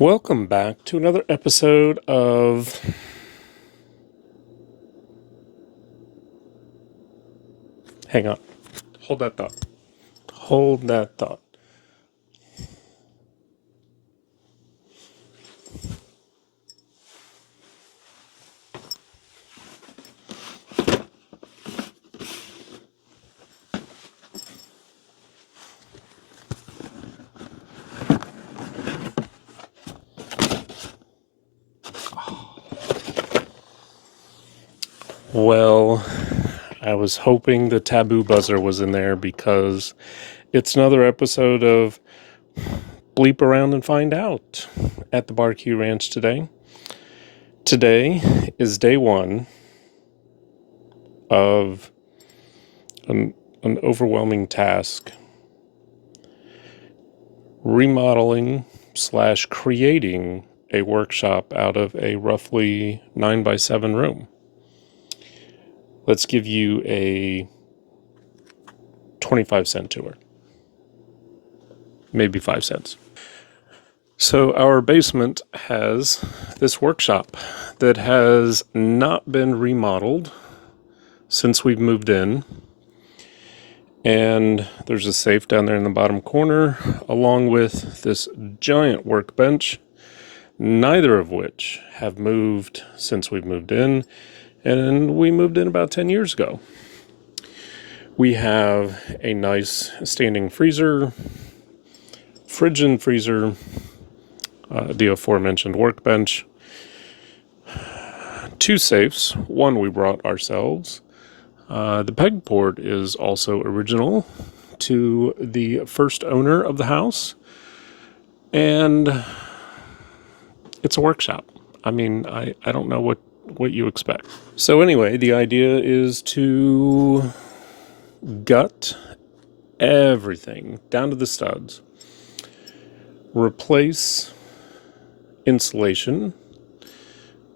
Welcome back to another episode of Hang on. Hold that thought. Hold that thought. Well, I was hoping the taboo buzzer was in there because it's another episode of Bleep Around and Find Out at the Barbecue Ranch today. Today is day one of an overwhelming task. Remodeling / creating a workshop out of a roughly 9x7 room. Let's give you a 25-cent tour. Maybe 5 cents. So our basement has this workshop that has not been remodeled since we've moved in. And there's a safe down there in the bottom corner, along with this giant workbench, neither of which have moved since we've moved in. And we moved in about 10 years ago. We have a nice standing freezer, fridge and freezer, the aforementioned workbench, 2 safes, one we brought ourselves. The pegboard is also original to the first owner of the house, and it's a workshop. I mean, I don't know what you expect. So anyway, the idea is to gut everything down to the studs, replace insulation,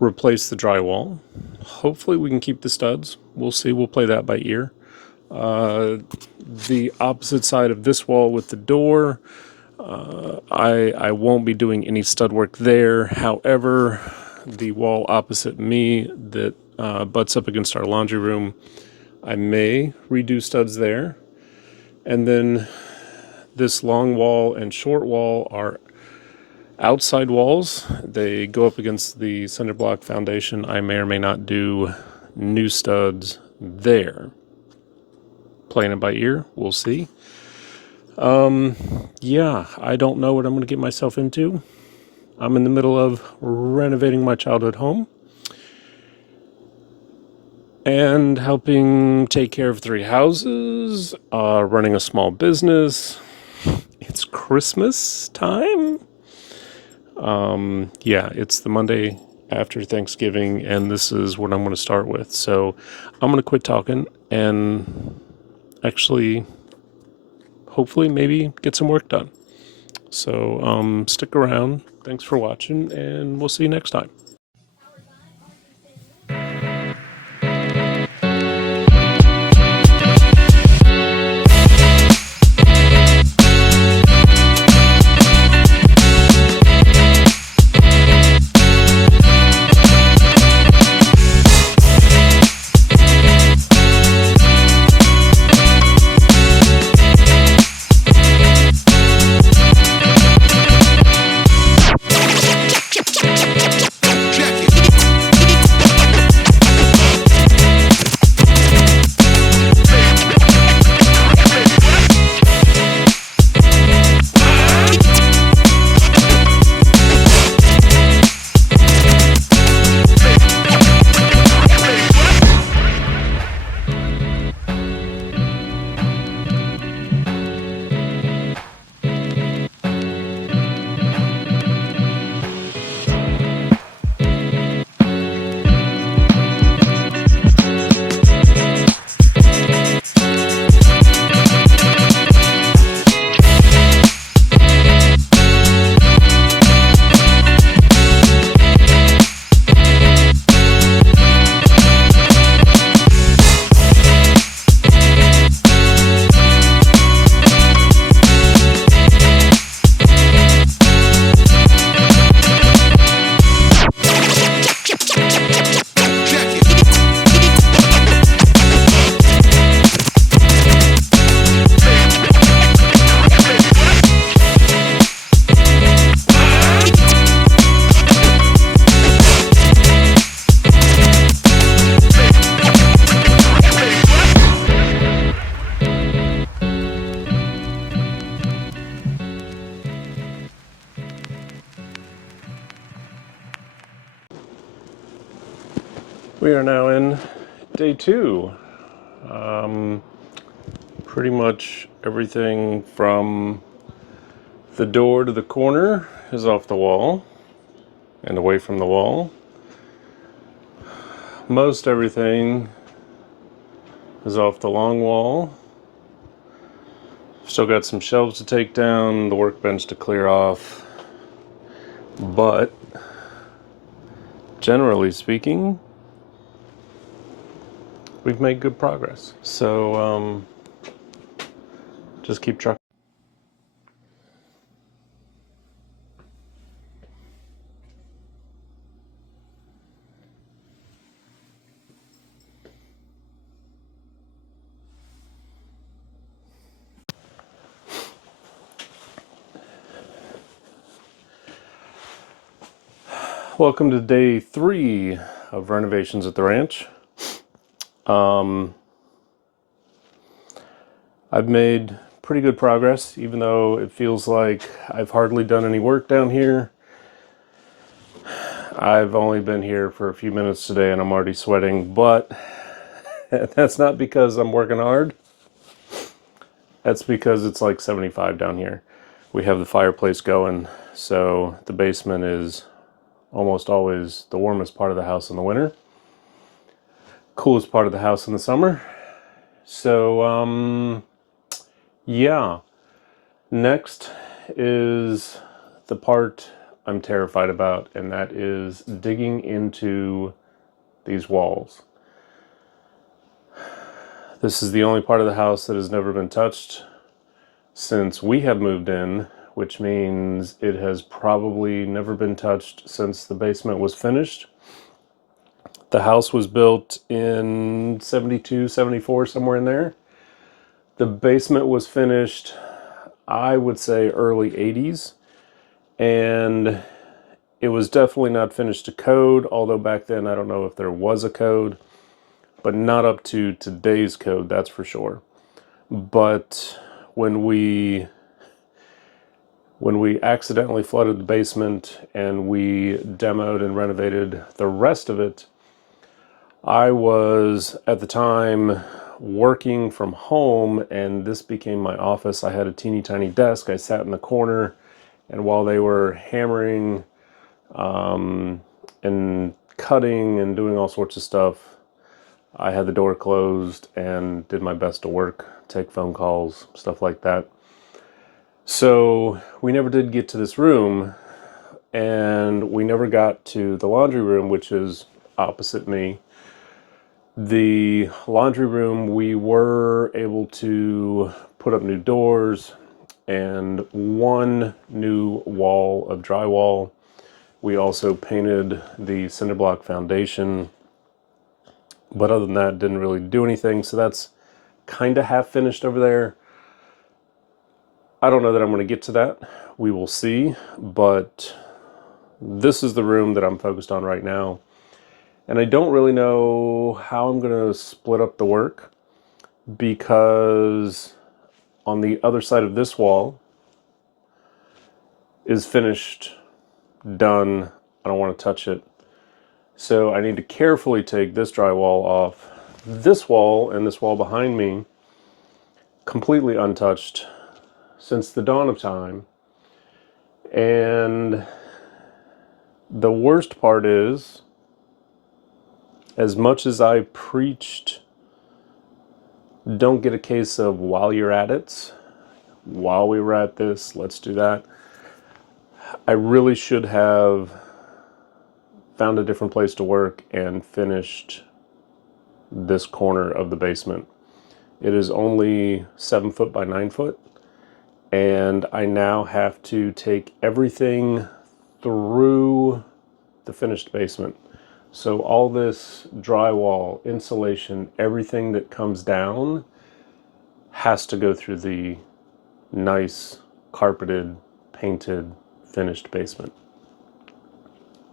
replace the drywall. Hopefully we can keep the studs. We'll see. We'll play that by ear. The opposite side of this wall with the door, I won't be doing any stud work there. However, the wall opposite me that butts up against our laundry room, I may redo studs there. And then this long wall and short wall are outside walls. They go up against the cinder block foundation. I may or may not do new studs there. Playing it by ear, we'll see. Yeah, I don't know what I'm going to get myself into. I'm in the middle of renovating my childhood home and helping take care of 3 houses, running a small business. It's Christmas time. Yeah, it's the Monday after Thanksgiving, and this is what I'm going to start with. So I'm going to quit talking and actually, hopefully, maybe get some work done. So stick around. Thanks for watching, and we'll see you next time. We are now in day 2. Pretty much everything from the door to the corner is off the wall and away from the wall. Most everything is off the long wall. Still got some shelves to take down, the workbench to clear off, but generally speaking, we've made good progress. So just keep trucking. Welcome to day 3 of Renovations at the Ranch. I've made pretty good progress, even though it feels like I've hardly done any work down here. I've only been here for a few minutes today and I'm already sweating, but that's not because I'm working hard. That's because it's like 75 down here. We have the fireplace going, so the basement is almost always the warmest part of the house in the winter. Coolest part of the house in the summer. So, yeah. Next is the part I'm terrified about, and that is digging into these walls. This is the only part of the house that has never been touched since we have moved in, which means it has probably never been touched since the basement was finished. The house was built in 72, 74, somewhere in there. The basement was finished, I would say, early 80s. And it was definitely not finished to code, although back then I don't know if there was a code, but not up to today's code, that's for sure. But when we accidentally flooded the basement and we demoed and renovated the rest of it, I was at the time working from home and this became my office. I had a teeny tiny desk. I sat in the corner, and while they were hammering and cutting and doing all sorts of stuff, I had the door closed and did my best to work, take phone calls, stuff like that. So we never did get to this room, and we never got to the laundry room, which is opposite me. The laundry room, we were able to put up new doors and one new wall of drywall. We also painted the cinder block foundation, but other than that, didn't really do anything. So that's kind of half finished over there. I don't know that I'm going to get to that. We will see, but this is the room that I'm focused on right now. And I don't really know how I'm going to split up the work, because on the other side of this wall is finished, done. I don't want to touch it. So I need to carefully take this drywall off. This wall and this wall behind me, completely untouched since the dawn of time. And the worst part is, as much as I preached, don't get a case of while you're at it, while we were at this, let's do that, I really should have found a different place to work and finished this corner of the basement. It is only 7 foot by 9 foot, and I now have to take everything through the finished basement. So all this drywall, insulation, everything that comes down has to go through the nice carpeted, painted, finished basement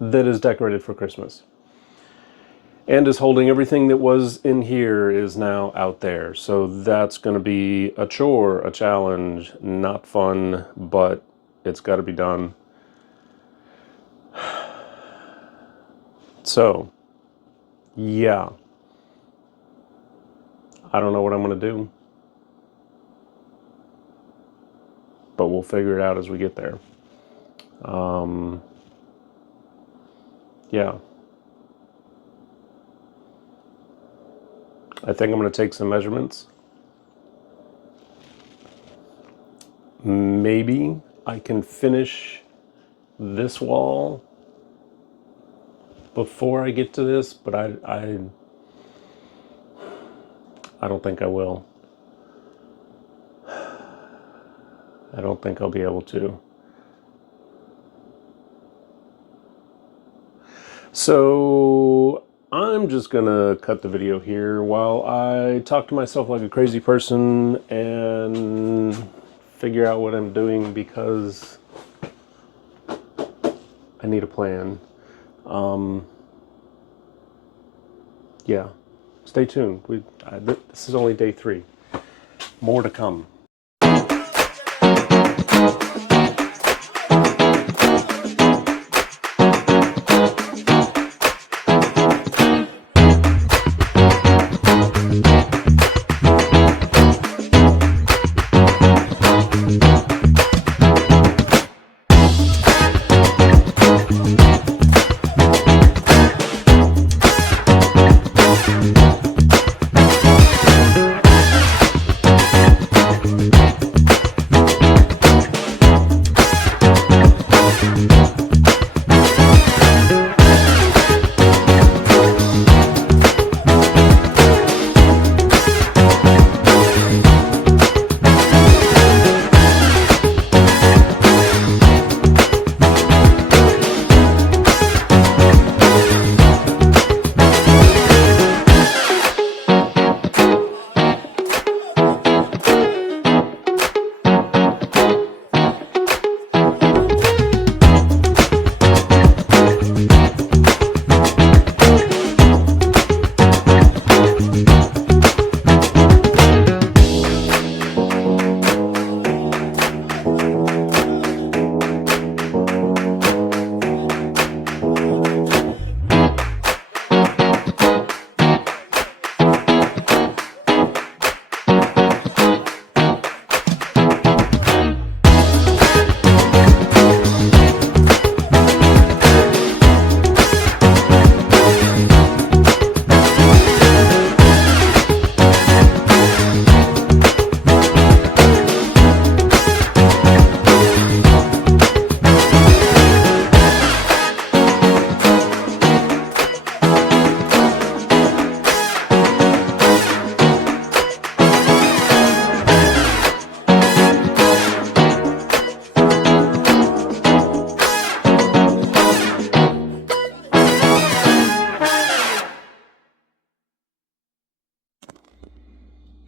that is decorated for Christmas. And is holding everything that was in here is now out there. So that's going to be a chore, a challenge, not fun, but it's got to be done. So Yeah, I don't know what I'm going to do, but we'll figure it out as we get there. Yeah, I think I'm going to take some measurements. Maybe I can finish this wall before I get to this, but I don't think I will. I don't think I'll be able to. So I'm just gonna cut the video here while I talk to myself like a crazy person and figure out what I'm doing, because I need a plan. Yeah, stay tuned. This is only day 3. More to come.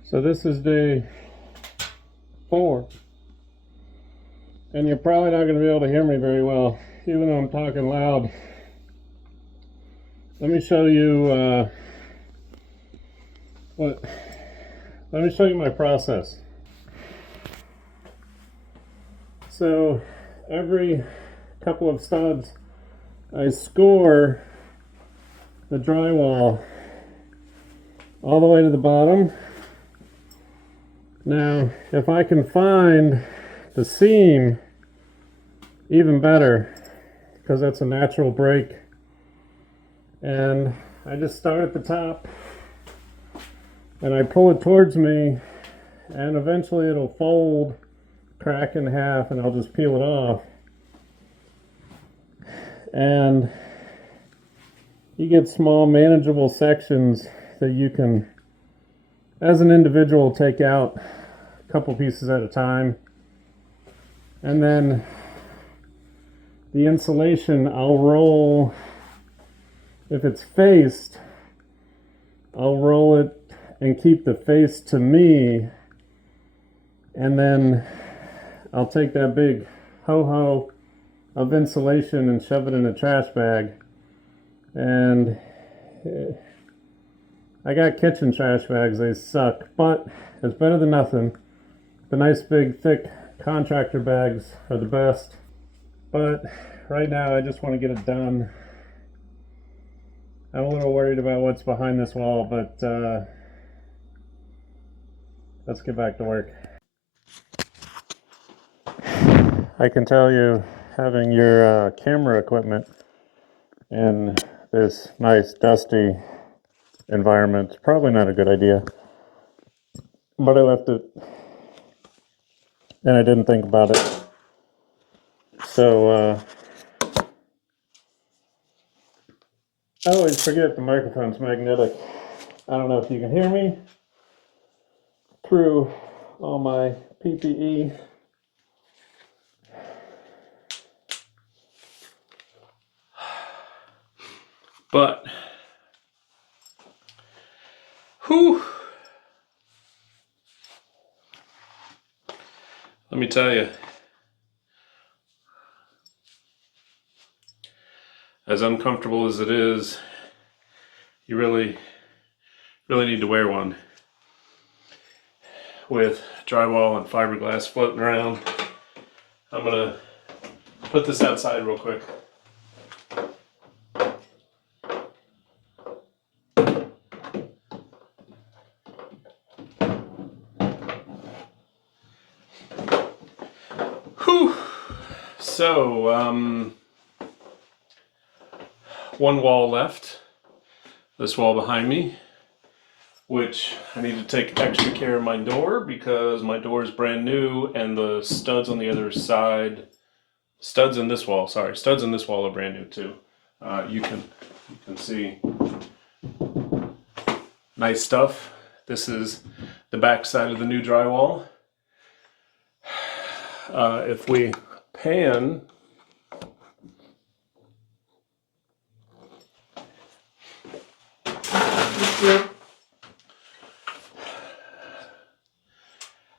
So this is day 4, and you're probably not going to be able to hear me very well, even though I'm talking loud. Let me show you let me show you my process. So every couple of studs, I score the drywall all the way to the bottom. Now, if I can find the seam, even better, because that's a natural break. And I just start at the top and I pull it towards me, and eventually it'll fold, crack in half, and I'll just peel it off. And you get small, manageable sections that you can, as an individual, take out a couple pieces at a time. And then the insulation, I'll roll, if it's faced, I'll roll it and keep the face to me, and then I'll take that big ho-ho of insulation and shove it in a trash bag. And I got kitchen trash bags, they suck, but it's better than nothing. The nice big thick contractor bags are the best, but right now I just want to get it done. I'm a little worried about what's behind this wall, but let's get back to work. I can tell you, having your camera equipment in this nice dusty environment is probably not a good idea. But I left it and I didn't think about it. So I always forget the microphone's magnetic. I don't know if you can hear me through all my PPE. But, whew, let me tell you, as uncomfortable as it is, you really need to wear one. With drywall and fiberglass floating around. I'm gonna put this outside real quick. Whew. So, one wall left. This wall behind me, which I need to take extra care of my door because my door is brand new and the studs on the other side, studs in this wall are brand new too. You can see nice stuff. This is the back side of the new drywall. If we pan,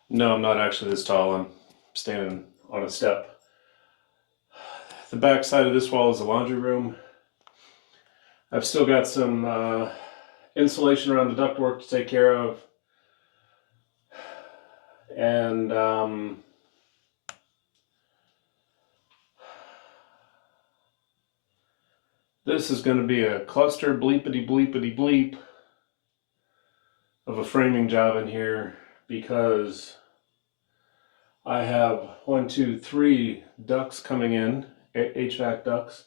no, I'm not actually this tall. I'm standing on a step. The back side of this wall is the laundry room. I've still got some insulation around the ductwork to take care of. And this is going to be a cluster bleepity bleepity bleep of a framing job in here because I have 1, 2, 3 ducts coming in, HVAC ducts.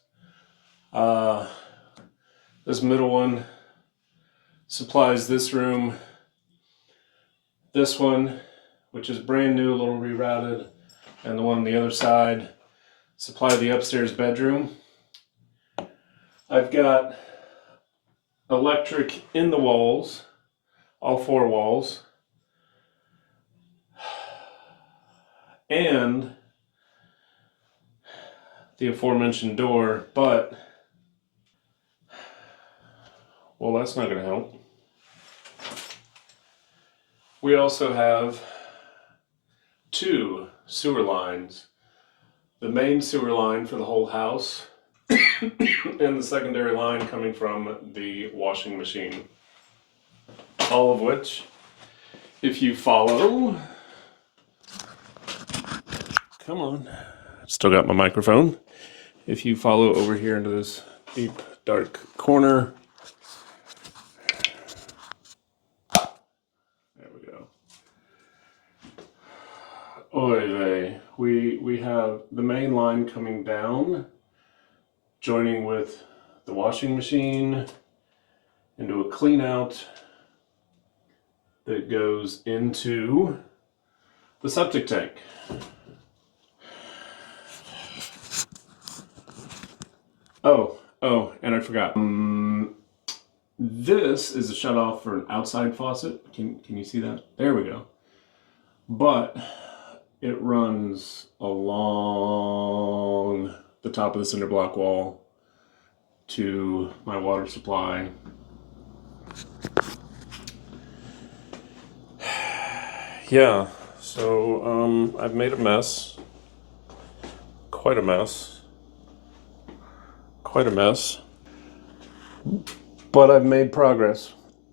This middle one supplies this room. This one, which is brand new, a little rerouted, and the one on the other side supply the upstairs bedroom. I've got electric in the walls, all 4 walls, and the aforementioned door, but, well, that's not going to help. We also have 2 sewer lines. The main sewer line for the whole house and the secondary line coming from the washing machine. All of which, if you follow, come on, still got my microphone. If you follow over here into this deep, dark corner, there we go. Oy vey. We have the main line coming down, joining with the washing machine into a clean out that goes into the septic tank. Oh, and I forgot. This is a shutoff for an outside faucet. Can you see that? There we go. But it runs along the top of the cinder block wall to my water supply. Yeah, so I've made a mess. Quite a mess. But I've made progress.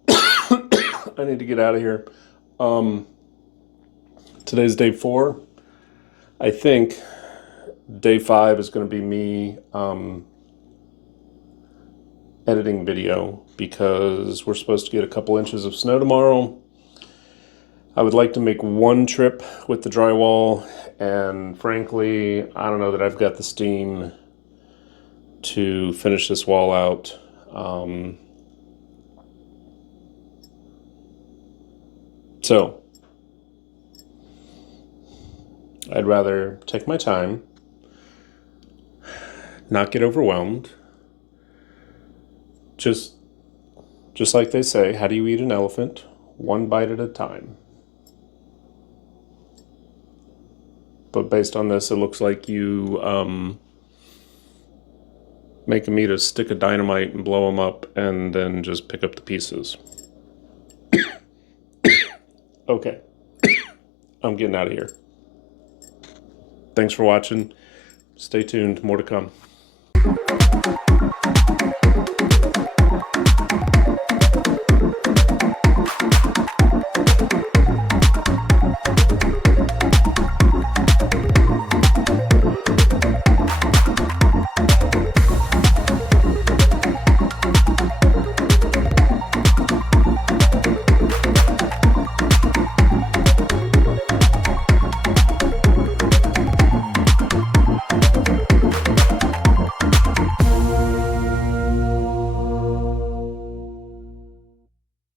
I need to get out of here. Today's day 4. I think day 5 is going to be me editing video because we're supposed to get a couple inches of snow tomorrow. I would like to make one trip with the drywall, and frankly, I don't know that I've got the steam to finish this wall out. So I'd rather take my time, not get overwhelmed. Just like they say, how do you eat an elephant? One bite at a time. But based on this, it looks like you make them eat a stick of dynamite and blow them up and then just pick up the pieces. Okay, I'm getting out of here. Thanks for watching. Stay tuned, more to come.